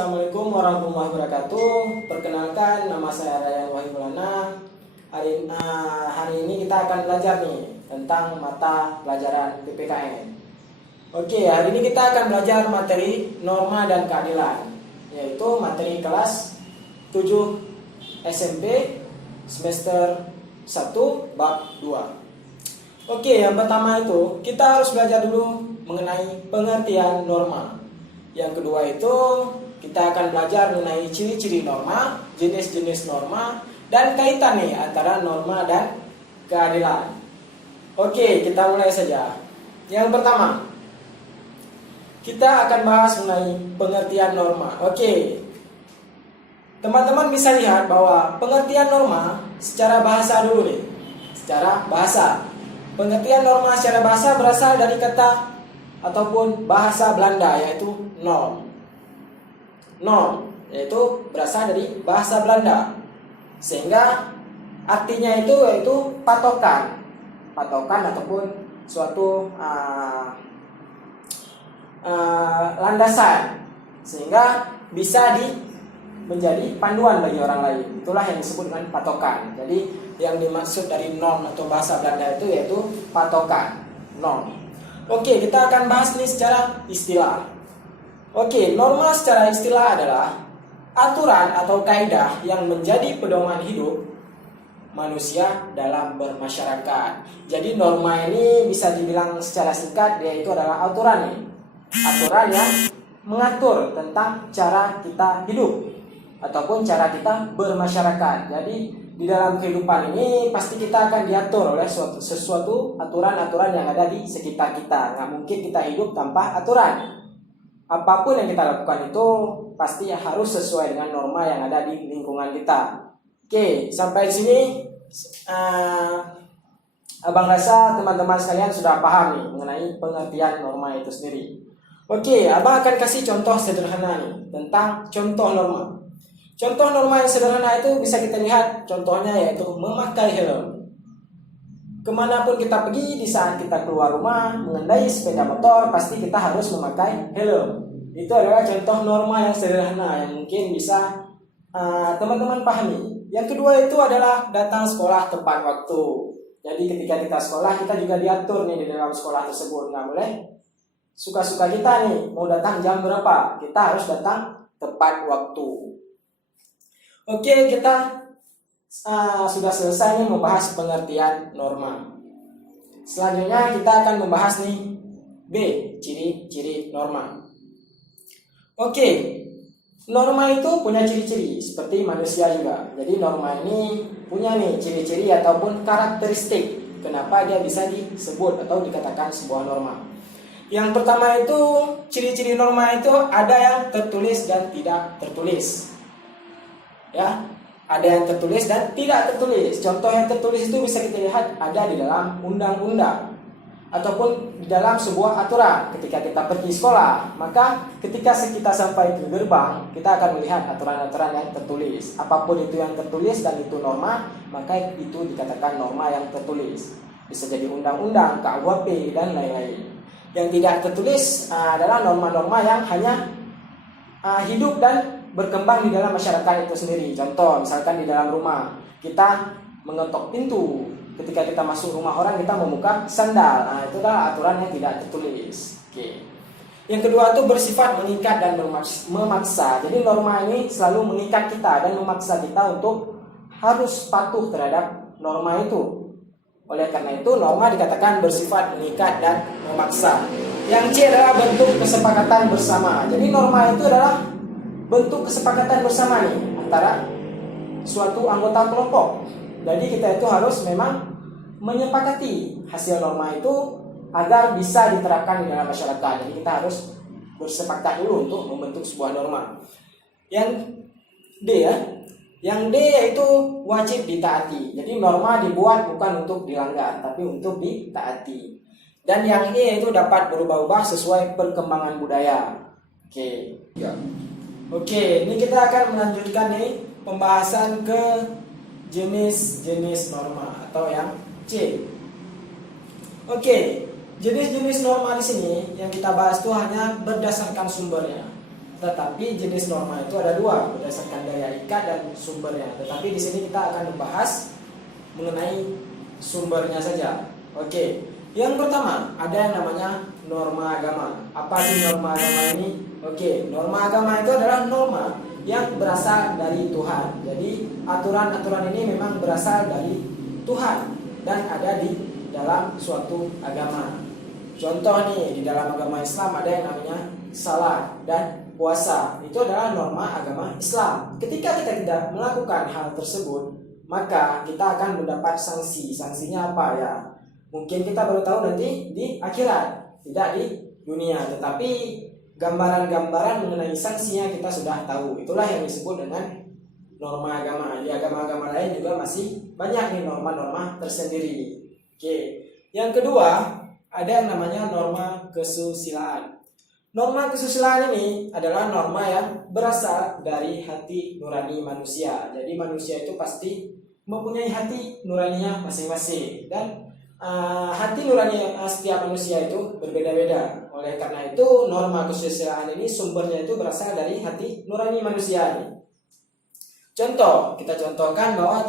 Assalamualaikum warahmatullahi wabarakatuh. Perkenalkan, nama saya Ryan Wahimulana. Hari ini kita akan belajar nih tentang mata pelajaran PPKN. Oke, hari ini kita akan belajar materi norma dan keadilan, yaitu materi kelas 7 SMP semester 1 bab 2. Oke, yang pertama itu kita harus belajar dulu mengenai pengertian norma. Yang kedua itu kita akan belajar mengenai ciri-ciri norma, jenis-jenis norma, dan kaitan nih antara norma dan keadilan. Oke, kita mulai saja. Yang pertama, kita akan bahas mengenai pengertian norma. Oke, teman-teman bisa lihat bahwa pengertian norma secara bahasa dulu nih. Secara bahasa, pengertian norma secara bahasa berasal dari kata ataupun bahasa Belanda, yaitu norm. Norm yaitu berasal dari bahasa Belanda, sehingga artinya itu yaitu patokan ataupun suatu landasan, sehingga bisa menjadi panduan bagi orang lain. Itulah yang disebut dengan patokan. Jadi yang dimaksud dari norm atau bahasa Belanda itu yaitu patokan, norm. Oke, kita akan bahas nih secara istilah. Oke, norma secara istilah adalah aturan atau kaidah yang menjadi pedoman hidup manusia dalam bermasyarakat. Jadi norma ini bisa dibilang secara singkat yaitu adalah aturan nih. Aturan yang mengatur tentang cara kita hidup ataupun cara kita bermasyarakat. Jadi di dalam kehidupan ini pasti kita akan diatur oleh sesuatu aturan-aturan yang ada di sekitar kita. Nggak mungkin kita hidup tanpa aturan. Apapun yang kita lakukan itu pasti harus sesuai dengan norma yang ada di lingkungan kita. Oke, sampai di sini Abang rasa teman-teman sekalian sudah paham nih mengenai pengertian norma itu sendiri. Oke, Abang akan kasih contoh sederhana nih tentang contoh norma. Contoh norma yang sederhana itu bisa kita lihat contohnya yaitu memakai helm. Kemanapun kita pergi, di saat kita keluar rumah mengendarai sepeda motor, pasti kita harus memakai helm. Itu adalah contoh norma yang sederhana yang mungkin bisa teman-teman pahami. Yang kedua itu adalah datang sekolah tepat waktu. Jadi ketika kita sekolah, kita juga diatur nih di dalam sekolah tersebut. Nggak boleh suka-suka kita nih mau datang jam berapa, kita harus datang tepat waktu. Oke, kita sudah selesai nih membahas pengertian norma. Selanjutnya kita akan membahas nih B, ciri-ciri norma. Oke, norma itu punya ciri-ciri seperti manusia juga. Jadi norma ini punya nih ciri-ciri ataupun karakteristik kenapa dia bisa disebut atau dikatakan sebuah norma. Yang pertama itu ciri-ciri norma itu ada yang tertulis dan tidak tertulis. Ya, ada yang tertulis dan tidak tertulis. Contoh yang tertulis itu bisa kita lihat ada di dalam undang-undang ataupun di dalam sebuah aturan. Ketika kita pergi sekolah, maka ketika kita sampai ke gerbang, kita akan melihat aturan-aturan yang tertulis. Apapun itu yang tertulis dan itu norma, maka itu dikatakan norma yang tertulis. Bisa jadi undang-undang, KUHP dan lain-lain. Yang tidak tertulis adalah norma-norma yang hanya hidup dan berkembang di dalam masyarakat itu sendiri. Contoh, misalkan di dalam rumah kita mengetok pintu, ketika kita masuk rumah orang kita membuka sandal. Nah, itu adalah aturan yang tidak tertulis. Oke. Yang kedua itu bersifat mengikat dan memaksa. Jadi norma ini selalu mengikat kita dan memaksa kita untuk harus patuh terhadap norma itu. Oleh karena itu norma dikatakan bersifat mengikat dan memaksa. Yang C adalah bentuk kesepakatan bersama. Jadi norma itu adalah bentuk kesepakatan bersama nih antara suatu anggota kelompok. Jadi kita itu harus memang menyepakati hasil norma itu agar bisa diterapkan di dalam masyarakat. Jadi kita harus bersepakat dulu untuk membentuk sebuah norma. Yang D ya. Yang D yaitu wajib ditaati. Jadi norma dibuat bukan untuk dilanggar, tapi untuk ditaati. Dan yang E itu dapat berubah-ubah sesuai perkembangan budaya. Oke. Ya. Oke, ini kita akan melanjutkan nih pembahasan ke jenis-jenis norma atau yang C. Oke, jenis-jenis norma di sini yang kita bahas itu hanya berdasarkan sumbernya. Tetapi jenis norma itu ada dua, berdasarkan daya ikat dan sumbernya. Tetapi di sini kita akan membahas mengenai sumbernya saja. Oke, yang pertama ada yang namanya norma agama. Apa sih norma agama ini? Oke, norma agama itu adalah norma yang berasal dari Tuhan. Jadi aturan-aturan ini memang berasal dari Tuhan dan ada di dalam suatu agama. Contoh nih, di dalam agama Islam ada yang namanya salat dan puasa. Itu adalah norma agama Islam. Ketika kita tidak melakukan hal tersebut, maka kita akan mendapat sanksi. Sanksinya apa ya? Mungkin kita baru tahu nanti di akhirat, tidak di dunia. Tetapi gambaran-gambaran mengenai sanksinya kita sudah tahu. Itulah yang disebut dengan norma agama. Di agama-agama lain juga masih banyak nih norma-norma tersendiri. Oke. Yang kedua, ada yang namanya norma kesusilaan. Norma kesusilaan ini adalah norma yang berasal dari hati nurani manusia. Jadi manusia itu pasti mempunyai hati nuraninya masing-masing. Dan hati nurani setiap manusia itu berbeda-beda. Oleh karena itu norma kesusilaan ini sumbernya itu berasal dari hati nurani manusia ini. Contoh, kita contohkan bahwa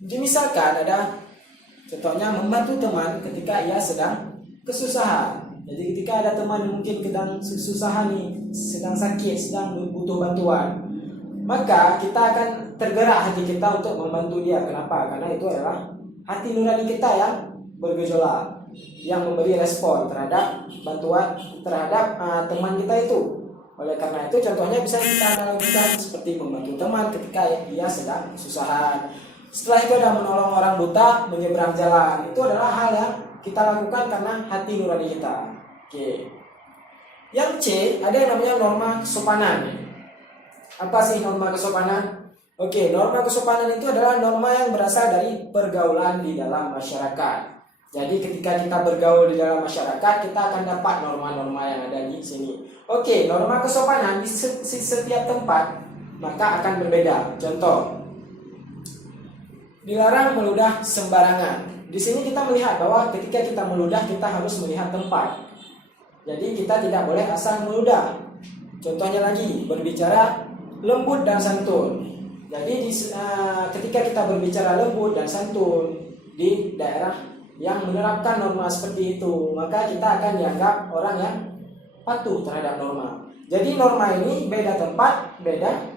misalkan ada contohnya membantu teman ketika ia sedang kesusahan. Jadi ketika ada teman mungkin sedang kesusahan nih, sedang sakit, sedang butuh bantuan, maka kita akan tergerak hati kita untuk membantu dia. Kenapa? Karena itu adalah hati nurani kita yang bergejolak, yang memberi respon terhadap bantuan terhadap teman kita itu. Oleh karena itu contohnya bisa kita analogikan seperti membantu teman ketika ia sedang kesusahan. Setelah itu ada menolong orang buta menyeberang jalan. Itu adalah hal yang kita lakukan karena hati nurani kita. Oke. Yang C, ada yang namanya norma kesopanan. Apa sih norma kesopanan? Oke, norma kesopanan itu adalah norma yang berasal dari pergaulan di dalam masyarakat. Jadi ketika kita bergaul di dalam masyarakat, kita akan dapat norma-norma yang ada di sini. Oke, norma kesopanan di setiap tempat maka akan berbeda. Contoh, dilarang meludah sembarangan. Di sini kita melihat bahwa ketika kita meludah, kita harus melihat tempat. Jadi kita tidak boleh asal meludah. Contohnya lagi, berbicara lembut dan santun. Jadi ketika kita berbicara lembut dan santun di daerah yang menerapkan norma seperti itu, maka kita akan dianggap orang yang patuh terhadap norma. Jadi norma ini beda tempat, beda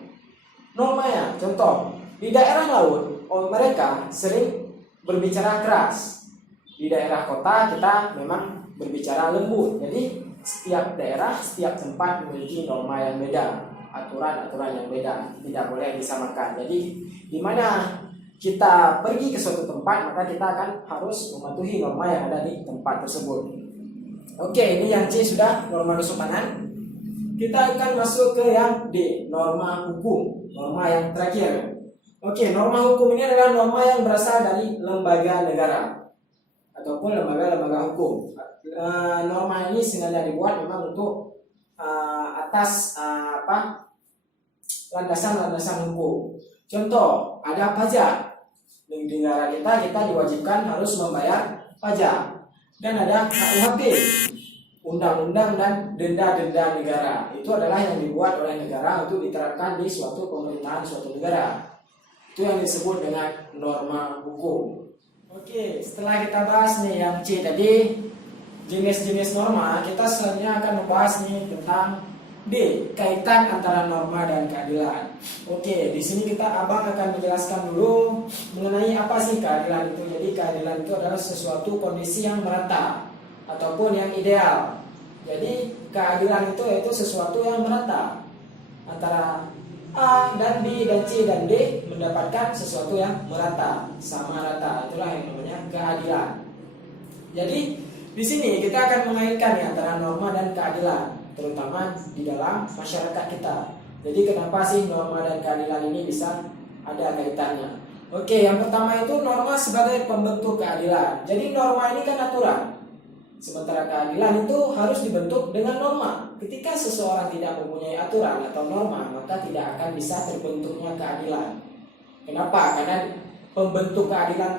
normanya. Contoh, di daerah laut, mereka sering berbicara keras. Di daerah kota kita memang berbicara lembut. Jadi setiap daerah, setiap tempat memiliki norma yang beda, aturan-aturan yang beda, tidak boleh disamakan. Jadi di mana kita pergi ke suatu tempat, maka kita akan harus mematuhi norma yang ada di tempat tersebut. Oke, ini yang C sudah norma kesopanan. Kita akan masuk ke yang D, norma hukum, norma yang terakhir. Oke, norma hukum ini adalah norma yang berasal dari lembaga negara ataupun lembaga-lembaga hukum. Norma ini sengaja dibuat memang untuk atas landasan-landasan hukum. Contoh, ada pajak. Di negara kita diwajibkan harus membayar pajak. Dan ada KUHP, undang-undang dan denda-denda negara. Itu adalah yang dibuat oleh negara untuk diterapkan di suatu pemerintahan suatu negara. Itu yang disebut dengan norma hukum. Oke, setelah kita bahas nih yang C tadi, jenis-jenis norma, kita selanjutnya akan membahas nih tentang D, kaitan antara norma dan keadilan. Oke, di sini abang akan menjelaskan dulu mengenai apa sih keadilan itu. Jadi keadilan itu adalah sesuatu kondisi yang merata ataupun yang ideal. Jadi keadilan itu yaitu sesuatu yang merata antara A dan B dan C dan D mendapatkan sesuatu yang merata, sama rata. Itulah yang namanya keadilan. Jadi di sini kita akan mengaitkan ya antara norma dan keadilan, terutama di dalam masyarakat kita. Jadi kenapa sih norma dan keadilan ini bisa ada kaitannya? Oke, yang pertama itu norma sebagai pembentuk keadilan. Jadi norma ini kan aturan. Sementara keadilan itu harus dibentuk dengan norma. Ketika seseorang tidak mempunyai aturan atau norma, maka tidak akan bisa terbentuknya keadilan. Kenapa? Karena pembentuk keadilan,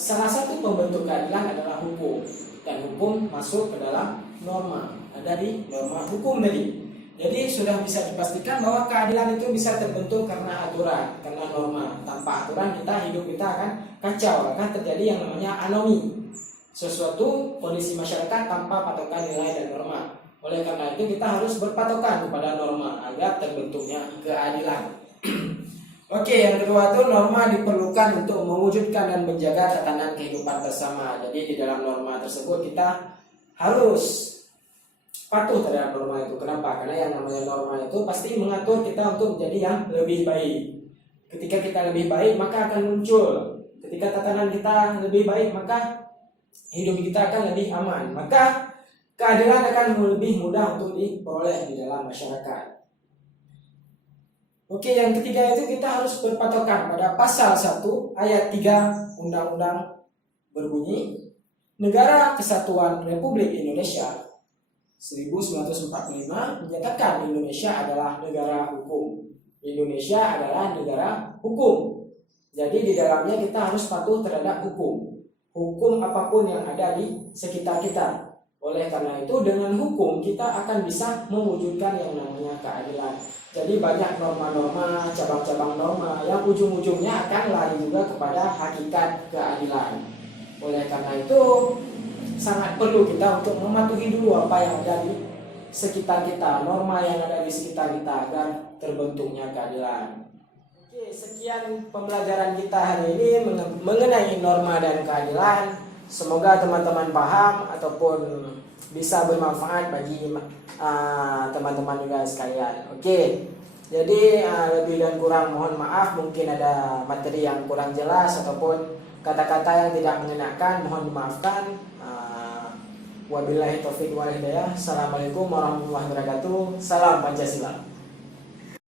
salah satu pembentuk keadilan adalah hukum. Dan hukum masuk ke dalam norma. Ada di norma hukum tadi. Jadi sudah bisa dipastikan bahwa keadilan itu bisa terbentuk karena aturan, karena norma. Tanpa aturan hidup kita akan kacau, akan terjadi yang namanya anomi. Sesuatu kondisi masyarakat tanpa patokan nilai dan norma. Oleh karena itu kita harus berpatokan kepada norma agar terbentuknya keadilan. Oke, yang kedua itu norma diperlukan untuk mewujudkan dan menjaga tatanan kehidupan bersama. Jadi di dalam norma tersebut kita harus patuh terhadap norma itu. Kenapa? Karena yang namanya norma itu pasti mengatur kita untuk menjadi yang lebih baik. Ketika kita lebih baik maka akan muncul. Ketika tatanan kita lebih baik maka hidup kita akan lebih aman. Maka keadilan akan lebih mudah untuk diperoleh di dalam masyarakat. Oke, yang ketiga itu kita harus berpatokan pada pasal 1 ayat 3 Undang-Undang berbunyi, Negara Kesatuan Republik Indonesia 1945 menyatakan Indonesia adalah negara hukum. Indonesia adalah negara hukum. Jadi di dalamnya kita harus patuh terhadap hukum. Hukum apapun yang ada di sekitar kita. Oleh karena itu dengan hukum kita akan bisa mewujudkan yang namanya keadilan. Jadi banyak norma-norma, cabang-cabang norma yang ujung-ujungnya akan lari juga kepada hakikat keadilan. Oleh karena itu sangat perlu kita untuk mematuhi dulu apa yang ada di sekitar kita, norma yang ada di sekitar kita agar terbentuknya keadilan. Oke, sekian pembelajaran kita hari ini mengenai norma dan keadilan. Semoga teman-teman paham ataupun bisa bermanfaat bagi teman-teman juga sekalian. Oke, jadi lebih dan kurang mohon maaf, mungkin ada materi yang kurang jelas ataupun kata-kata yang tidak mengenakan, mohon dimaafkan. Wabillahi taufiq wal hidayah. Assalamualaikum warahmatullahi wabarakatuh. Salam Pancasila.